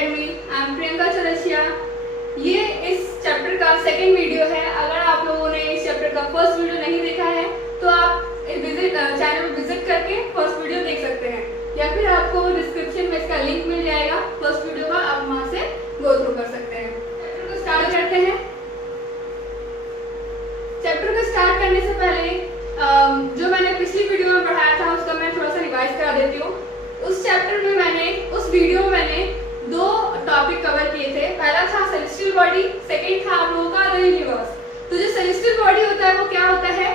Academy. I am Priyanka Chaurasia. ये इस chapter का सेकंड वीडियो है। अगर आप लोगों ने इस चैप्टर का फर्स्ट वीडियो नहीं देखा है तो आप चैनल पर विजिट करके फर्स्ट वीडियो देख सकते हैं, या फिर आपको डिस्क्रिप्शन में इसका लिंक मिल जाएगा फर्स्ट वीडियो का, आप वहां से गो थ्रू कर सकते हैं। चैप्टर को स्टार्ट करते हैं। चैप्टर को स्टार्ट करने से पहले जो मैंने पिछली वीडियो में पढ़ाया था उसका मैं थोड़ा सा रिवाइज करा देती हूँ। उस चैप्टर में उस वीडियो में मैंने दो टॉपिक कवर किए थे। पहला था सेलेस्टियल बॉडी, सेकंड था आप लोगों का द यूनिवर्स। तो जो सेलेस्टियल बॉडी होता है वो क्या होता है?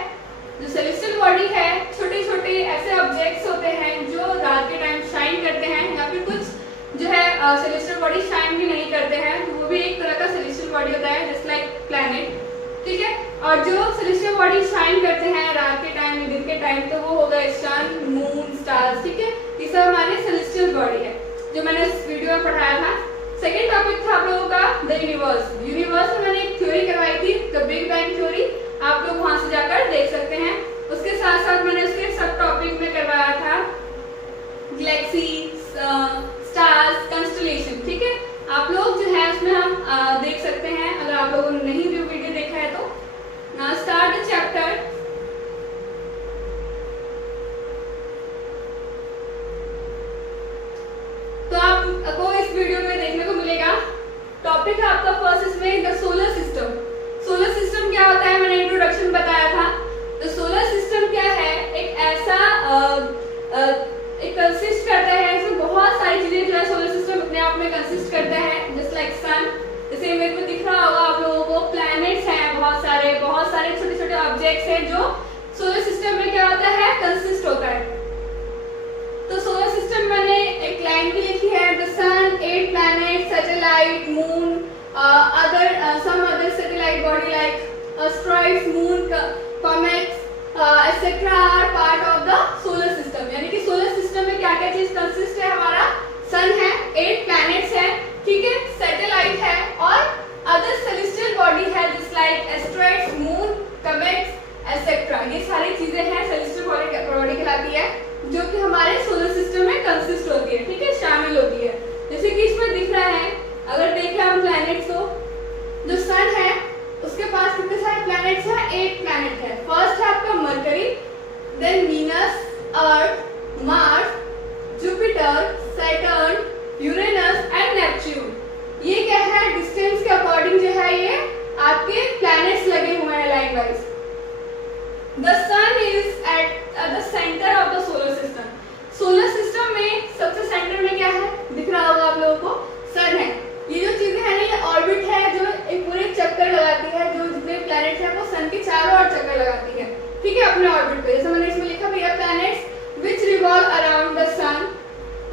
जो सेलेस्टियल बॉडी है, छोटे छोटे ऐसे ऑब्जेक्ट्स होते हैं जो रात के टाइम शाइन करते हैं, या फिर कुछ जो है सेलेस्टियल बॉडी शाइन भी नहीं करते हैं, तो वो भी एक तरह का सेलेस्टियल बॉडी होता है, जस्ट लाइक प्लैनेट। ठीक है। और जो सेलेस्टियल बॉडी शाइन करते हैं रात के टाइम, दिन के टाइम, तो वो होगा सन, मून, स्टार्स। ठीक है, ये सब हमारे सेलेस्टियल बॉडी है जो मैंने इस वीडियो में पढ़ाया था। सेकेंड टॉपिक था आप लोगों का द यूनिवर्स। यूनिवर्स में मैंने एक थ्योरी करवाई थी, द बिग बैंग थ्योरी। आप लोग वहां से जाकर देख सकते हैं। उसके साथ साथ मैंने उसके सब टॉपिक में करवाया था गैलेक्सी, स्टार्स, कंस्टलेशन। ठीक है, आप लोग जो है उसमें हम देख सकते हैं, अगर आप लोगों ने नहीं भी वीडियो देखा है तो। Now start the chapter. तो आपको इस वीडियो में देखने को मिलेगा टॉपिक है आपका फर्स्ट इसमें the solar system. Solar system क्या होता है मैंने इंट्रोडक्शन बताया था। तो सोलर सिस्टम क्या है? एक ऐसा एक कंसिस्ट करता है, इसमें बहुत सारी चीजें जो है सोलर सिस्टम अपने आप में कंसिस्ट करता है, जस्ट लाइक सन। जैसे इमेज में दिख रहा होगा आप लोगों को, प्लैनेट्स हैं बहुत सारे छोटे छोटे ऑब्जेक्ट्स हैं जो सोलर सिस्टम में क्या होता है, कंसिस्ट होता है। तो सोलर सिस्टम मैंने एक लाइन भी लिखी है, the sun, 8 planet, satellite, moon, some other satellite body like asteroids, moon, comets, etc. are part of the solar system। यानी कि सोलर सिस्टम में क्या क्या चीज कंसिस्ट है? हमारा सन है, 8 प्लैनेट्स है, ठीक है, सैटेलाइट है, और अदर सेलेस्टियल बॉडी है just like asteroids, moon, comets etcetera. ये सारी चीजें हैं, सेलेस्टियल बॉडी कहलाती है, जो कि हमारे सोलर सिस्टम में कंसिस्ट होती है। ठीक है, शामिल होती है। जैसे कि इसमें दिख रहा है, अगर देखें हम प्लैनेट्स को, जो सन है उसके पास कितने सारे प्लैनेट्स हैं? 8 प्लैनेट है। फर्स्ट है आपका Mercury, then Venus, Earth, Mars, Jupiter, Saturn, Uranus and Neptune. ये क्या है? डिस्टेंस के अकॉर्डिंग जो है ये आपके प्लैनेट्स लगे हुए हैं line wise. The sun is at the centre of the solar system. Solar system में सबसे सेंटर में क्या है? दिख रहा होगा आप लोगों को, सन है। ये जो चीजें है ना, ये ऑर्बिट है जो एक पूरे चक्कर लगाती है, जो जितने प्लैनेट है वो सन के चारों ओर चक्कर लगाती है। ठीक है, अपने ऑर्बिट पे। जैसे मैंने इसमें लिखा भैया, planets which revolve around the sun.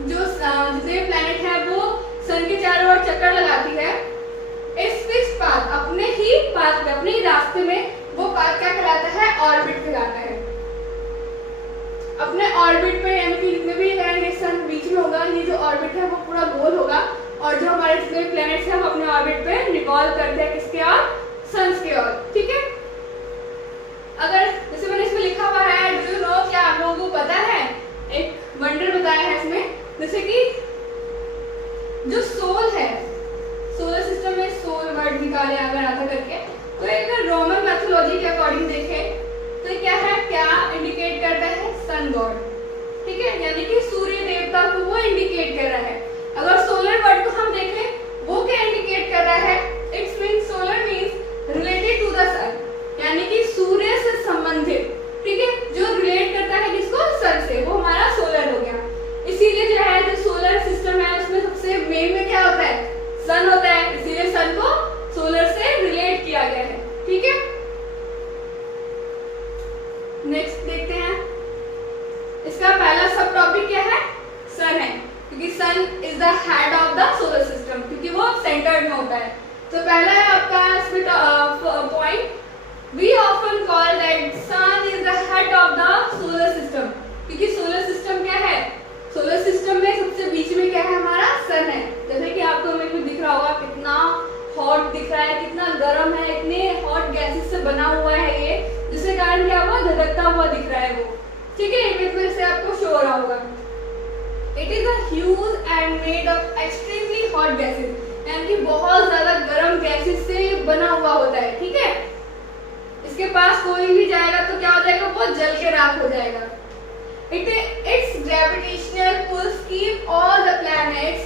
जो जितने प्लैनेट है वो सन के चारों ओर चक्कर लगाती है। इस फिक्स्ड पाथ, अपने ही पाथ पे, अपने ही रास्ते में, वो पाथ क्या कहलाता है? ऑर्बिट कहलाता है। अपने ऑर्बिट पे, यानी कि जितने भी है सन बीच में होगा, ये जो ऑर्बिट है वो पूरा गोल होगा, और जो हमारे जितने प्लैनेट्स हैं वो अपने ऑर्बिट पे रिवॉल्व करते हैं, किसके ओर? सन के ओर। ठीक है, अगर जैसे मैंने इसमें लिखा हुआ है, डू यू नो, क्या आप लोगों को पता है? एक वंडर बताया है इसमें, जैसे कि जो सोल है, सोलर सिस्टम में सोल वर्ड निकाले अगर आता करके, तो एक रोमन मैथोलॉजी के अकॉर्डिंग देखें तो क्या है, क्या इंडिकेट करता है? Sun god. ठीक है, यानी कि सूर्य देवता को वो इंडिकेट कर रहा है। अगर सोलर वर्ड को हम देखें, वो क्या इंडिकेट कर रहा है? It's means solar means related to the sun, यानी कि सूर्य से संबंधित। ठीक है, जो रिलेट करता है किसको? सन से, वो हमारा सोलर हो गया। इसीलिए जो है जो सोलर सिस्टम है उसमें सबसे मेन में क्या होता है? सन होता है, इसीलिए सन को सोलर से रिलेट किया गया है। ठीक है, नेक्स्ट देखते हैं। इसका पहला सब टॉपिक क्या है? सन है, क्योंकि sun is the head of the solar system, क्योंकि वो सेंटर्ड में होता है। तो पहला है आपका इसमें point, we often call that sun is the head of the solar system, क्योंकि सोलर सिस्टम क्या है? सोलर सिस्टम में सबसे बीच में क्या है? हमारा सन है। जैसे कि आपको इमेज में दिख रहा होगा, कितना हॉट दिख रहा है, कितना गर्म है, इतने हॉट गैसेस से बना हुआ है ये, जिसके कारण क्या हुआ? धधकता हुआ दिख रहा है वो। ठीक है, इमेज में से आपको शो हो रहा होगा। It is a huge and made of extremely hot gases, यानी कि बहुत ज्यादा गर्म गैसेस से बना हुआ होता है, ठीक है। इसके पास कोई भी जाएगा तो क्या हो जाएगा, वो जल के राख हो जाएगा। Its gravitational pulls keep all the planets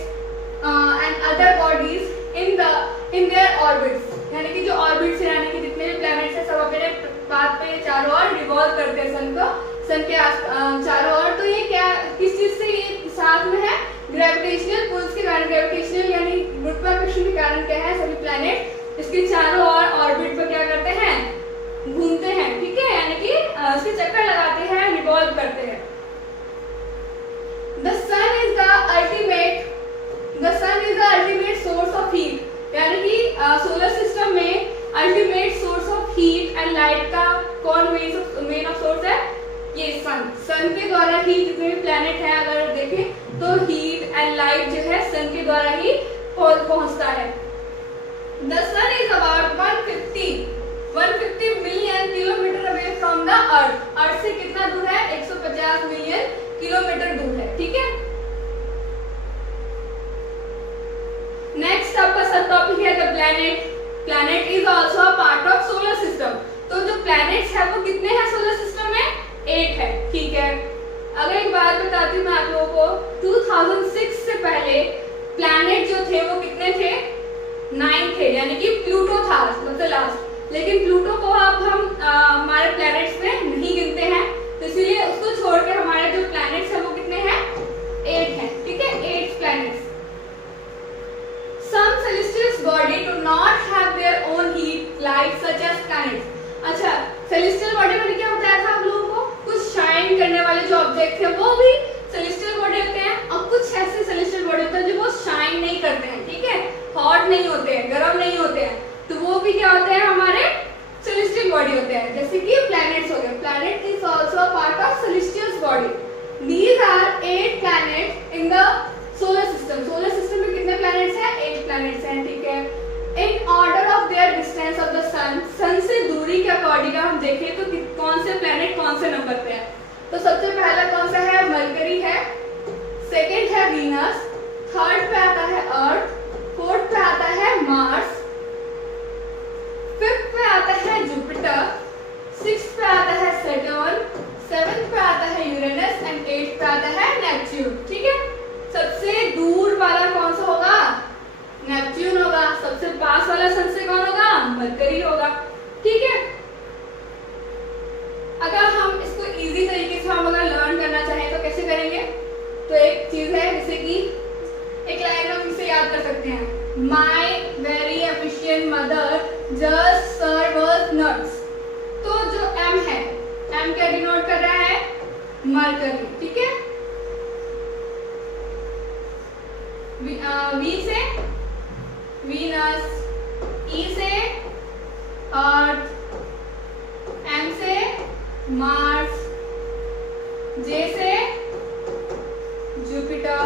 and other bodies in their orbits, यानी कि जो ऑर्बिट्स है, यानी कि जितने भी प्लैनेट्स हैं सब अपने पाथ पे चारों ओर रिवॉल्व करते हैं सन के चारों ओर। तो ये क्या, किस चीज से ये साथ में है, ग्रेविटेशनल पुल्स के कारण। ग्रेविटेशनल यानी गुरुत्वाकर्षण के कारण क्या है, सभी प्लैनेट इसके चारों ओर ऑर्बिट पर क्या करते हैं, घूमते हैं, ठीक है, यानी कि इसके चक्कर लगाते हैं, रिवॉल्व करते हैं। The sun is the ultimate source of heat, यानी कि सोलर सिस्टम में ultimate source of heat and light का कौन मेन ऑफ सोर्स है, ये सन के द्वारा ही जितने भी प्लैनेट है अगर देखें तो हीट एंड लाइट जो है सन के द्वारा ही पहुंचता है। The sun is about 150 million kilometre away from the earth. Earth से कितना दूर है, 150 मिलियन किलोमीटर दूर है, ठीक है। नेक्स्ट आपका सब टॉपिक है the planet. Planet is also a part of solar system. तो जो प्लैनेट्स है वो कितने हैं सोलर सिस्टम में, 8 है, ठीक है। अगर एक बात बताती हूँ मैं आप लोगों को, 2006 से पहले प्लैनेट जो थे वो कितने थे, 9 थे, यानी कि प्लूटो था सबसे लास्ट। लेकिन प्लूटो को अब हम हमारे प्लैनेट्स में नहीं गिनते हैं, तो इसीलिए उसको छोड़कर हमारे जो प्लैनेट्स हैं वो कितने हैं, 8 हैं, ठीक है, 8 planets. Some celestial body do not have their own heat like such as planets. अच्छा, celestial body में क्या बताया था आप लोगों को, कुछ शाइन करने वाले जो ऑब्जेक्ट है वो भी celestial body होते हैं, और कुछ ऐसे celestial body होते हैं जो वो शाइन नहीं करते हैं, ठीक है, हॉट नहीं होते हैं, गर्म नहीं होते हैं, तो वो भी क्या होते हैं, हमारे celestial body होते हैं, जैसे कि planets हो गए। Planet is also a part of celestial body. These are 8 planets in the solar system. Solar system में कितने प्लैनेट्स हैं, 8 प्लैनेट्स हैं, ठीक है। In order of their distance of the sun, sun से दूरी के अकॉर्डिंग हम देखें तो कौन से प्लैनेट कौन से नंबर पे है, तो सबसे पहला कौन सा है, मरकरी है, सेकंड है वीनस, थर्ड पे आता है अर्थ, फोर्थ पे आता है मार्स, फिफ्थ पे आता है जुपिटर, सिक्स्थ पे आता है सैटर्न, सेवेंथ पे आता है यूरेनस एंड एट्थ पे आता है नेपच्यून, ठीक है। सबसे दूर वाला कौन सा होगा, नेपच्यून होगा। सबसे पास वाला सन से कौन होगा, मरकरी होगा, ठीक है। अगर हम इसको इजी तरीके से हम अगर लर्न करना चाहें तो कैसे करेंगे, तो एक चीज है जैसे कि एक लाइन हम इसे याद कर सकते हैं, my very efficient mother just serves nuts. तो जो एम है, एम क्या डिनोट कर रहा है, मरकरी, ठीक है। वी से वीनस, ई से अर्थ, एम से मार्स, जे से जुपिटर,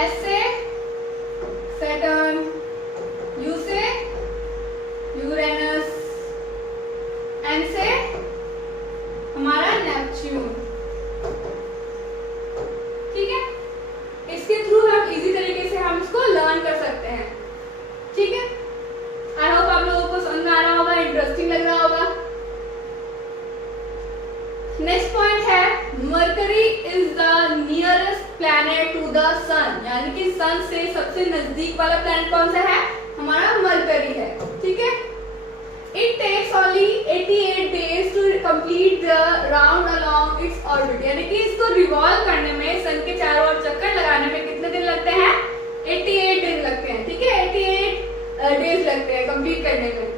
एस से सैटर्न, यू से यूरेनस, एन से हमारा नेपच्यून, ठीक है। इसके थ्रू हम इजी तरीके से हम इसको लर्न कर सकते हैं, ठीक है। आई होप आप लोगों को समझ में आ रहा होगा, इंटरेस्टिंग लग रहा होगा। नेक्स्ट पॉइंट है, Mercury is the nearest planet to the sun, यानी कि सन से सबसे नजदीक वाला प्लैनेट कौन सा है, हमारा मरकरी है, ठीक है। It takes only 88 days to complete the round along its orbit, यानी कि इसको रिवॉल्व करने में, सन के चारों ओर चक्कर लगाने में कितने दिन लगते हैं, 88 दिन लगते हैं, ठीक है, 88 डेज लगते हैं कंप्लीट करने में।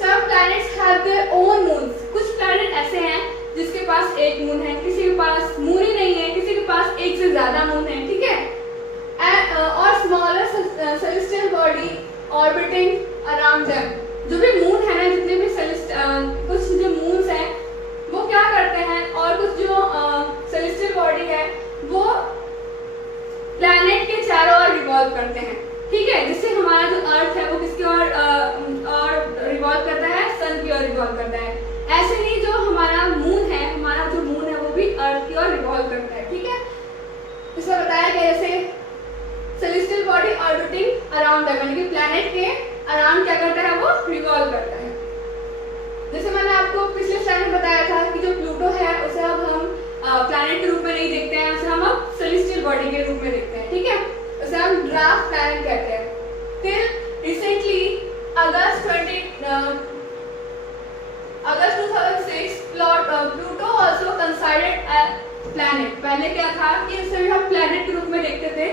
Some planets have their own moons, कुछ प्लैनेट ऐसे हैं जिसके पास एक मून है, किसी के पास मून ही नहीं है, किसी के पास एक से ज्यादा मून है, ठीक है। और smaller celestial body orbiting around them, जो भी मून है ना, जितने भी कुछ जो मून्स हैं वो क्या करते हैं, और कुछ जो सेलेस्टियल बॉडी है वो प्लैनेट के चारों ओर रिवॉल्व करते हैं, ठीक है। जिससे हमारा जो अर्थ है वो किसकी ओर रिवॉल्व करता है, सन की ओर रिवॉल्व करता है। ऐसे ही जो हमारा मून है, हमारा जो मून है वो भी अर्थ की ओर रिवॉल्व करता है, ठीक है। अराउंड है, यानी कि प्लैनेट के अराउंड क्या करता है, वो रिवॉल्व करता है। जैसे मैंने आपको पिछले स्लाइड में बताया था कि जो प्लूटो है उसे अब हम प्लैनेट के रूप में नहीं देखते हैं, उसे हम अब सेलेस्टियल बॉडी के रूप में देखते हैं, ठीक है। उसे हम ड्वार्फ प्लैनेट कहते हैं। फिर recently August 2006 Pluto also considered a planet. पहले क्या था कि इसे भी हम प्लैनेट के रूप में देखते थे,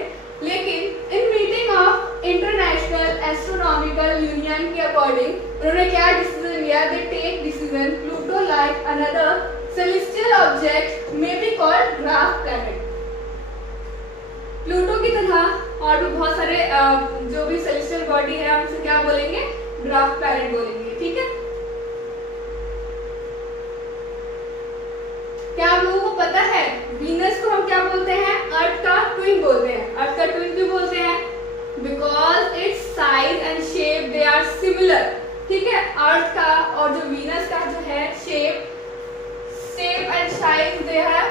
लेकिन in meeting of International Astronomical Union के अकॉर्डिंग उन्होंने क्या डिसीजन लिया, they take decision Pluto like another celestial object may be called dwarf planet. Pluto की तरह और भी बहुत सारे जो भी सेलेस्टियल बॉडी है हम उसे क्या बोलेंगे, ड्वार्फ प्लैनेट बोलेंगे, ठीक है। क्या आप लोगों को पता है वीनस को हम क्या बोलते हैं, अर्थ का ट्विन बोलते हैं। अर्थ का ट्विन क्यों बोलते हैं, because its size and shape they are similar, ठीक है। अर्थ का और जो वीनस का जो है shape and size they are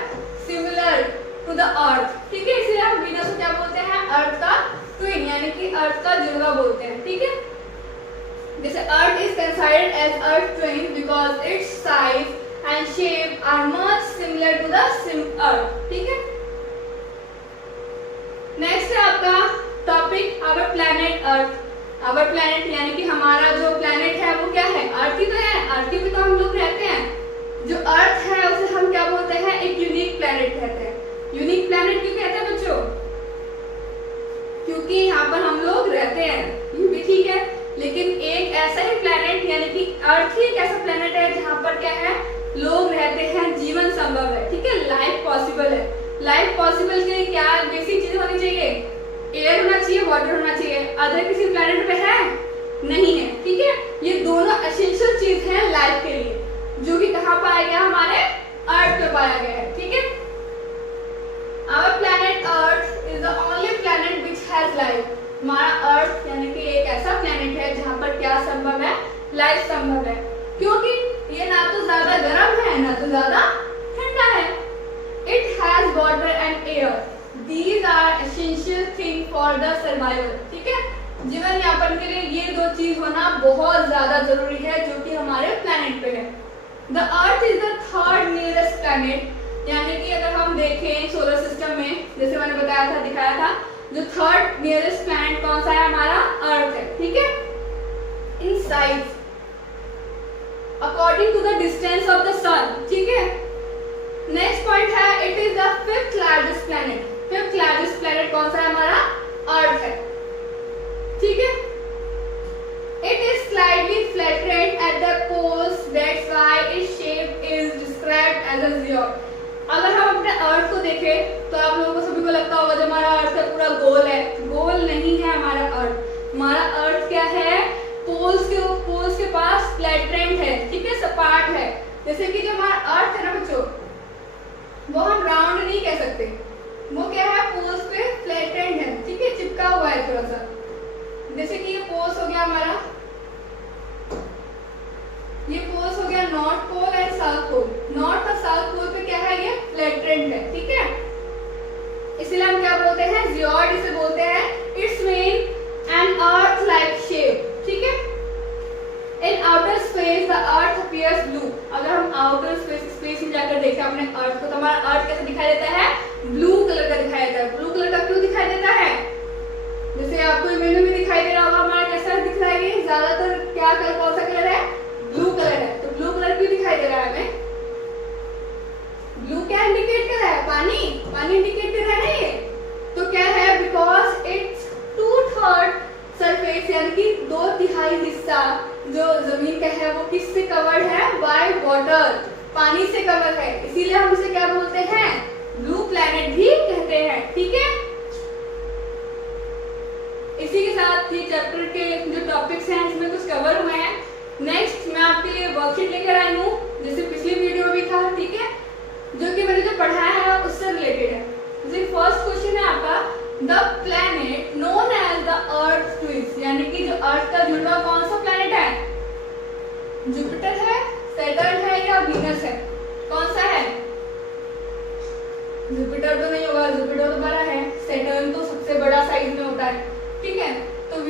similar to the Earth, ठीक है। इसलिए हम वीनस को क्या बोलते हैं, अर्थ का ट्विन यानी कि अर्थ का जुड़वा बोलते हैं, ठीक है। जैसे Earth is considered as Earth twin because its size and shape are much similar to the earth, ठीक है। नेक्स्ट है आपका topic our planet Earth. Our planet यानी कि हमारा जो प्लैनेट है वो क्या है, अर्थ ही तो है, अर्थ ही पे तो हम लोग रहते हैं। जो अर्थ है उसे हम क्या बोलते हैं, एक यूनिक प्लैनेट कहते हैं। यूनिक प्लैनेट क्यों कहते हैं बच्चों, क्योंकि यहाँ पर हम लोग रहते हैं, ये भी ठीक है, लेकिन एक ऐसा ही प्लैनेट यानी कि अर्थ ही एक ऐसा प्लैनेट है जहाँ पर क्या है, लोग रहते हैं, जीवन संभव है, ठीक है, लाइफ पॉसिबल है। लाइफ पॉसिबल के लिए क्या बेसिक चीजें होनी चाहिए, एयर होना चाहिए, वाटर होना चाहिए। अदर किसी प्लैनेट पे है नहीं है, ठीक है। ये दोनों एसेंशियल चीज है लाइफ के लिए, जो कि कहाँ पाया गया, हमारे अर्थ पे पाया गया है, ठीक है। Our planet Earth is the only planet which has life. हमारा अर्थ यानी कि एक ऐसा प्लैनेट है जहाँ पर क्या संभव है, लाइफ संभव है, क्योंकि ये ना तो ज्यादा गर्म है ना तो ज्यादा ठंडा है। It has water and air, these are essential thing for the survival, ठीक है। जीवन यापन के लिए ये दो चीज होना बहुत ज्यादा जरूरी है, जो कि हमारे प्लैनेट पे है। The earth is the third nearest planet, यानी कि अगर हम देखें सोलर सिस्टम में, जैसे मैंने बताया था, दिखाया था, जो थर्ड नियरेस्ट प्लैनेट कौन सा है, हमारा अर्थ है, ठीक है। In size according to the distance of the sun, ठीक है। नेक्स्ट पॉइंट है, it is the fifth largest planet. Fifth largest planet कौन सा है, हमारा अर्थ है, ठीक है। It is slightly flatted at the poles, that's why its shape is described as a geoid. अगर हम अपने अर्थ को देखें तो आप लोगों को सभी को लगता होगा जब हमारा अर्थ है पूरा गोल है, गोल नहीं है हमारा अर्थ। हमारा अर्थ क्या है, पोल्स के पास फ्लैटेंड है, ठीक है, सपाट है। जैसे कि जो हमारा अर्थ है ना बच्चों, वो हम राउंड नहीं कह सकते, वो क्या है, पोल्स पे फ्लैटेंड है, ठीक है, चिपका हुआ है थोड़ा सा। जैसे कि ये पोल्स हो गया हमारा, ये पोल्स हो गया north pole and south pole. North और साउथ पोल पे क्या है, ये फ्लैटेंड है, ठीक है। इसलिए हम क्या बोलते हैं, जियोइड इसे बोलते हैं। Its mean an Earth like shape, ठीक है। In outer space the Earth appears blue. अगर हम आउटर स्पेस में जाकर देखें अपने अर्थ को, तो हमारा अर्थ कैसा दिखाई देता है, ब्लू कलर का दिखाई देता है। ब्लू कलर का क्यों दिखाई देता है, जैसे आपको इमेज में दिखाई दे रहा होगा, हमारा कैसा दिख रहा है, ज्यादातर क्या कलर, कौन सा कलर है, ब्लू कलर है। तो ब्लू कलर क्यों दिखाई दे रहा है हमें, ब्लू क्या इंडिकेट कर रहा है, पानी इंडिकेट कर रहा है ये। तो क्या है, बिकॉज इट्स 2/3 सरफेस यानी कि 2/3 हिस्सा जो जमीन का है वो किससे कवर्ड है, बाय वाटर, पानी से कवर है। इसीलिए हम इसे क्या बोलते हैं, ब्लू प्लैनेट भी कहते हैं, ठीक है। इसी के साथ ये चैप्टर के जो टॉपिक्स हैं इसमें कुछ कवर हुए हैं। नेक्स्ट मैं आपके लिए वर्कशीट लेकर आई हूँ, जैसे पिछली वीडियो भी था, ठीक है, जो कि मैंने जो पढ़ाया है उससे रिलेटेड है। जैसे फर्स्ट क्वेश्चन है आपका, the planet known as the Earth twins, यानी कि जो अर्थ का जुड़वा कौन सा प्लैनेट है, जुपिटर है, सैटर्न है या वीनस है, कौन सा है, जुपिटर तो नहीं होगा, जुपिटर तो बड़ा है, सैटर्न तो सबसे बड़ा साइज में होता है, ठीक है। तो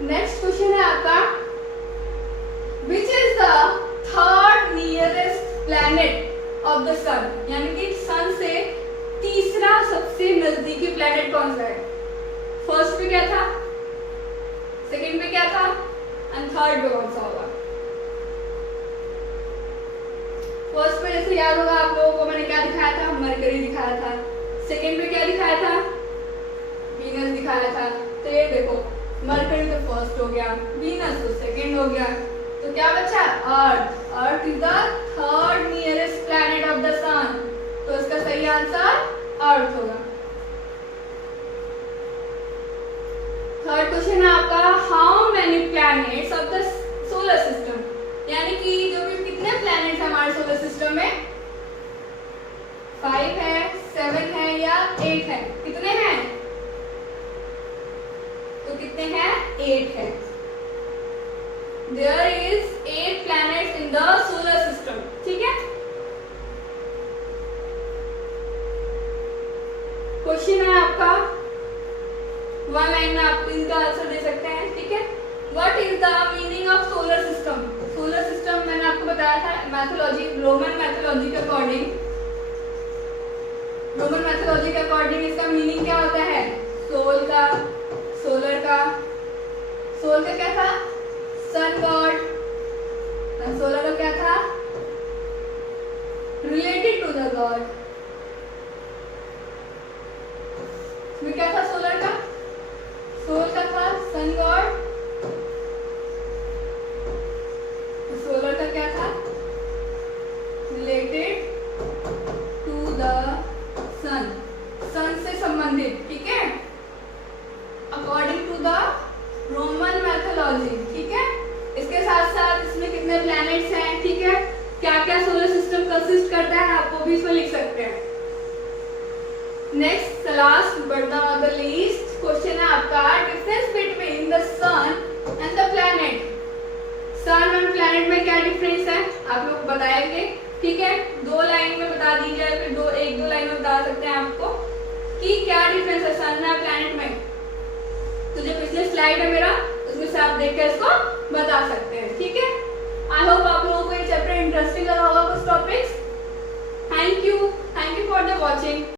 नेक्स्ट क्वेश्चन है आपका, which is the third nearest planet of the sun, यानी कि सन से तीसरा सबसे नजदीकी प्लैनेट कौन सा है? फर्स्ट पे क्या था, सेकंड पे क्या था, एंड थर्ड पे कौन सा होगा? फर्स्ट पे जैसे याद होगा आप लोगों को मैंने क्या दिखाया था, मरकरी दिखाया था। सेकंड पे क्या दिखाया था, वीनस दिखाया था। तो ये देखो मरकरी तो फर्स्ट हो गया, वीनस तो सेकंड हो गया, तो क्या बचा? Earth. Earth is the third nearest planet of the sun, तो इसका सही आंसर अर्थ होगा। थर्ड क्वेश्चन है आपका, how many planets of the solar system, यानी कि जो भी कितने प्लैनेट्स हमारे सोलर सिस्टम में? 5 है, 7 है या 8 है? कितने हैं? तो कितने हैं? 8 है। There is 8 planets in the solar system, ठीक है। क्वेश्चन है आपका, वन लाइन में आप इनका आंसर दे सकते हैं, ठीक है। What is the meaning of solar system? Solar system मैंने आपको बताया था मैथोलॉजी, रोमन मैथोलॉजी के अकॉर्डिंग, रोमन मैथोलॉजी के अकॉर्डिंग इसका मीनिंग क्या होता है? सोल का, सोलर का, सोल का क्या था? सन गॉड, सोलर का क्या था? Related to the god. इसमें क्या था सोलर का? सोल का था सन गॉड, सोलर का क्या था? Related to the sun, sun से संबंधित, ठीक है, according to the Roman mythology, ठीक है। इसके साथ साथ इसमें कितने प्लैनेट्स हैं, ठीक है, क्या क्या सोलर सिस्टम कंसिस्ट करता है, आप वो भी इसमें लिख सकते हैं। Next last but not the least question है आपका, difference between the sun and the planet. Sun और प्लैनेट में क्या डिफरेंस है आप लोग बताएंगे, ठीक है। 2 लाइन में बता दीजिए, फिर 1-2 लाइन में बता सकते हैं आपको कि क्या डिफरेंस है सन और प्लैनेट में। तो जो पिछले स्लाइड है मेरा, उसमें से आप देख कर इसको बता सकते हैं, ठीक है। आई होप आप लोगों को ये चैप्टर इंटरेस्टिंग लगा होगा, कुछ टॉपिक्स